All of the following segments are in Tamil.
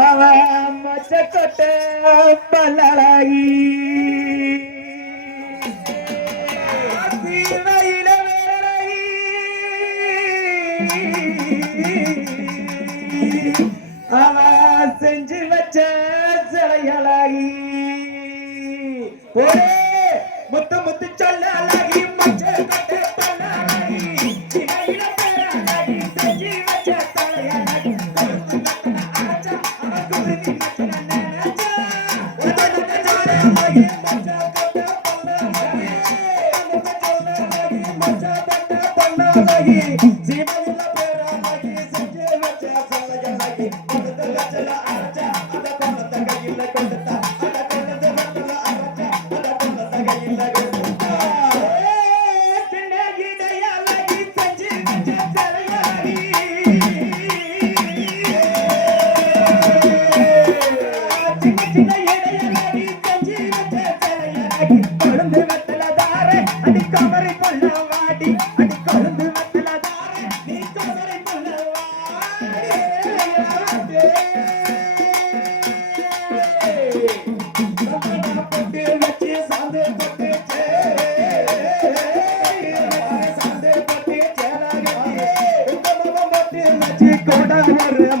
அவன் மச்சக்கொட்ட பல்லழகி சீமையில வேலழகி அவன் செஞ்சு வச்ச சிலையழகி ஒரே முத்து முத்து சொல்ல அழகி மச்சக்கொட்ட பல்லழகி சீமையில வேலழகி செஞ்சு வச்ச தலையழகி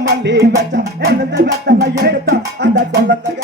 மல்லி வச்சா என்ன எடுத்தா அந்த கொள்ளத்தை